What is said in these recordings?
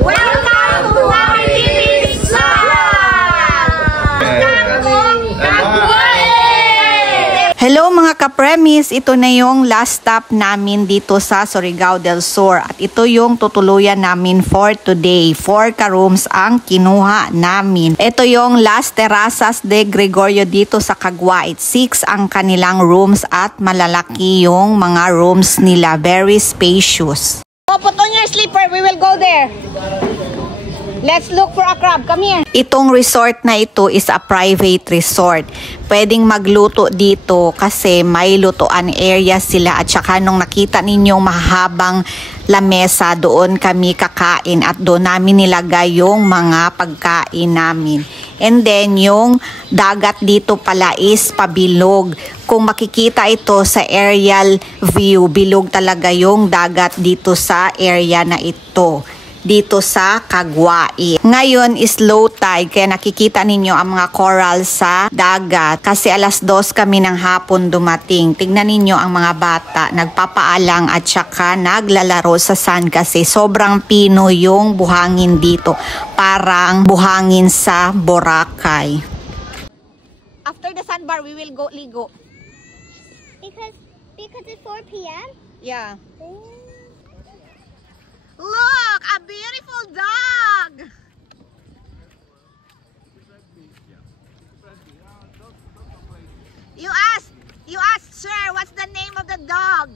Welcome to my TV Hello mga ka-premise, ito na yung last stop namin dito sa Surigao del Sur at ito yung tutuluyan namin for today. 4 ka-rooms ang kinuha namin. Ito yung Las Terrazas de Gregorio dito sa Caguait. 6 ang kanilang rooms at malalaki yung mga rooms nila. Very spacious. Oh, put on your slipper, we will go there. Let's look for a crab. Come here. Itong resort na ito is a private resort. Pwedeng magluto dito kasi may lutuan area sila at saka nung nakita ninyong mahabang lamesa, doon kami kakain at doon namin nilagay yung mga pagkain namin. And then yung dagat dito pala is pabilog. Kung makikita ito sa aerial view, bilog talaga yung dagat dito sa area na ito. Dito sa Caguait. Ngayon is low tide kaya nakikita ninyo ang mga coral sa dagat kasi alas 2 kami ng hapon dumating. Tignan ninyo ang mga bata nagpapaalang at saka naglalaro sa sand kasi sobrang pino yung buhangin dito. Parang buhangin sa Boracay. After the sandbar we will go ligo. Because it's 4 p.m? Yeah. Look, a beautiful dog. You asked, sir, what's the name of the dog?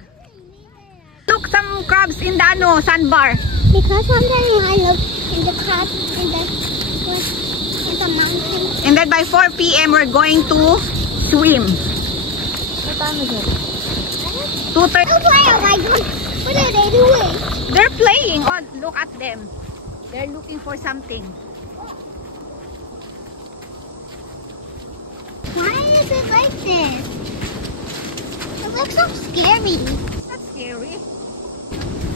Look, some crabs in the sandbar. Because sometimes I look in the crabs in the mountain. And then by 4 p.m. we're going to swim. What time is it? 2:30. Oh my God. What are they doing? They're playing. Oh, look at them. They're looking for something. Why is it like this? It looks so scary. That's scary.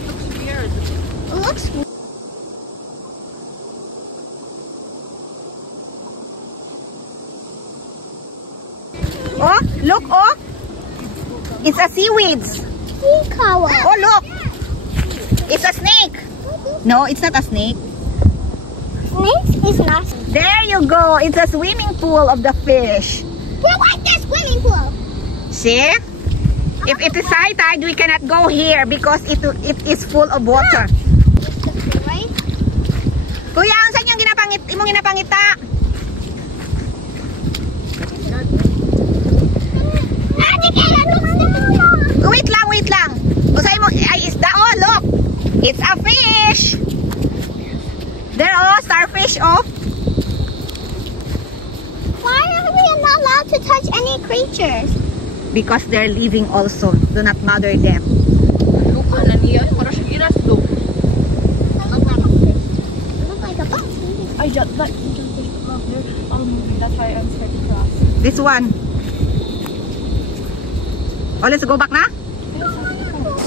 Looks weird. It looks weird. Oh, look, oh. It's a seaweeds. Oh, look. It's a snake. No, it's not a snake. Snake is not. There you go. It's a swimming pool of the fish. We're like this swimming pool. See? If it is high tide, we cannot go here because it is full of water. Right? Kuya, unsan yung imong ginapangita? Wait lang. Usay mo ay isda. Oh, look. It's a fish. There, oh, starfish, oh. Why are we not allowed to touch any creatures? Because they're living also. Do not bother them. Look like a bus. I just like fish above there all moving. That's why I'm scared to cross. This one. Oh, let's go back na?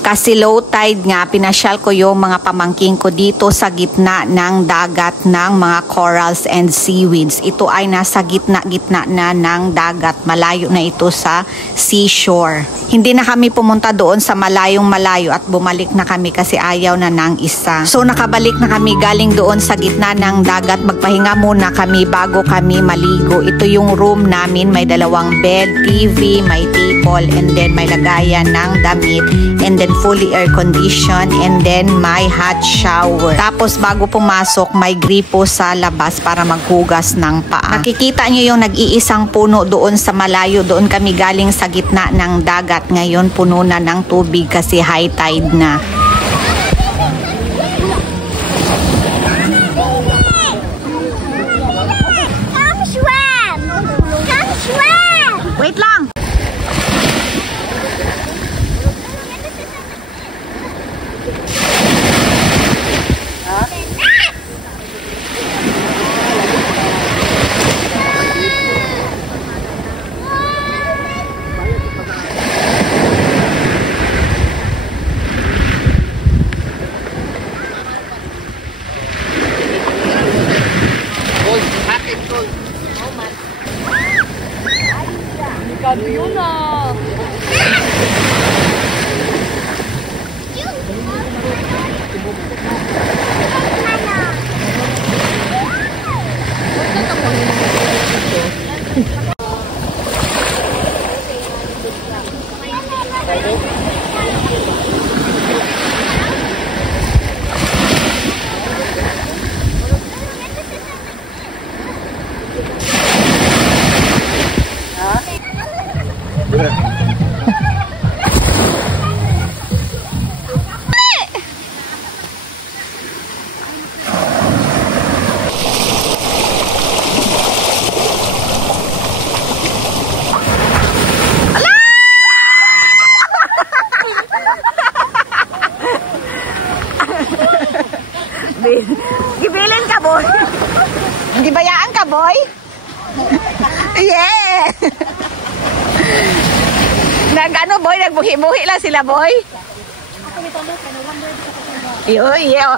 Kasi low tide nga, pinasyal ko yung mga pamangking ko dito sa gitna ng dagat ng mga corals and seaweeds. Ito ay nasa gitna-gitna na ng dagat. Malayo na ito sa seashore. Hindi na kami pumunta doon sa malayo at bumalik na kami kasi ayaw na ng isa. So nakabalik na kami galing doon sa gitna ng dagat. Magpahinga muna kami bago kami maligo. Ito yung room namin. May 2 bed, TV, may table, and then may lagayan ng damit, and then fully air condition, and then may hot shower. Tapos bago pumasok may gripo sa labas para maghugas ng paa. Nakikita nyo yung nag-iisang puno doon sa malayo. Doon kami galing sa gitna ng dagat. Ngayon puno na ng tubig kasi high tide na. Come swim! Come swim! Wait lang! Gabi yun ah. Gibilin ka, boy. Gibayaan ka, boy. Yeah. Nag-ano, boy? Nagbuhi-buhi lang sila, boy. Iyo, iyo.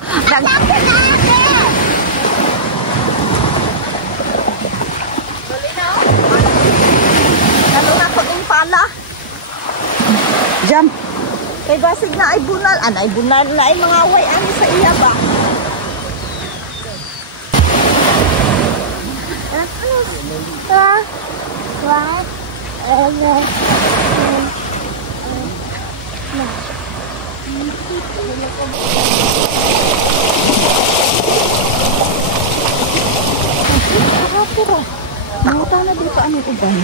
Lalo na ko yung pala. Jump. Kay basig na ay bunal. Ay bunal na ay mga away. Ano sa iya ba? Nakita na dito ano uban.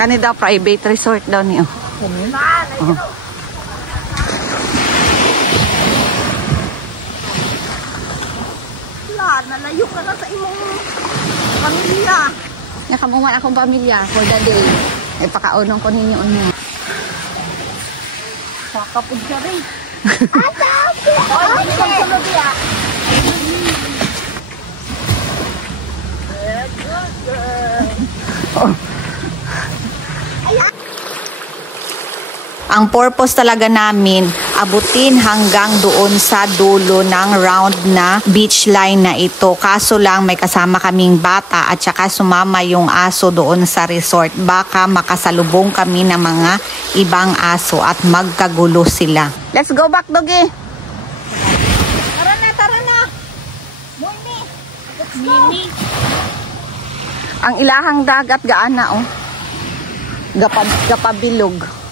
Kani daw private resort daw niyo. Oh. Nalayo ka na sa imong pamilya. Nakamuhan akong pamilya for the day. Ipakaunong ko ninyo ano. Sakapod ka rin. Ang purpose talaga namin, abutin hanggang doon sa dulo ng round na beach line na ito. Kaso lang may kasama kaming bata at saka sumama yung aso doon sa resort. Baka makasalubong kami ng mga ibang aso at magkagulo sila. Let's go back, Dogi! Tara na, tara na! Mimi! Let's go! Mimi! Ang ilahang dagat gaana, oh. Gapabilog.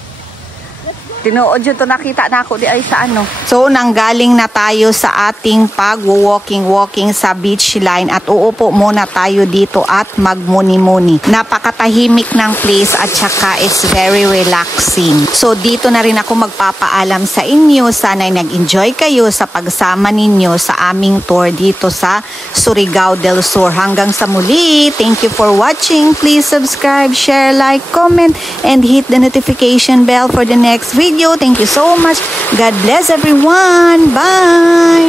Tinuod yun to, nakita na ako di ay sa ano. So, nanggaling na tayo sa ating pag-walking sa beach line at uupo muna tayo dito at magmuni-muni. Napakatahimik ng place at saka it's very relaxing. So, dito na rin ako magpapaalam sa inyo. Sana'y nag-enjoy kayo sa pagsama ninyo sa aming tour dito sa Surigao del Sur. Hanggang sa muli, thank you for watching. Please subscribe, share, like, comment, and hit the notification bell for the next video. Thank you so much. God bless everyone. Bye.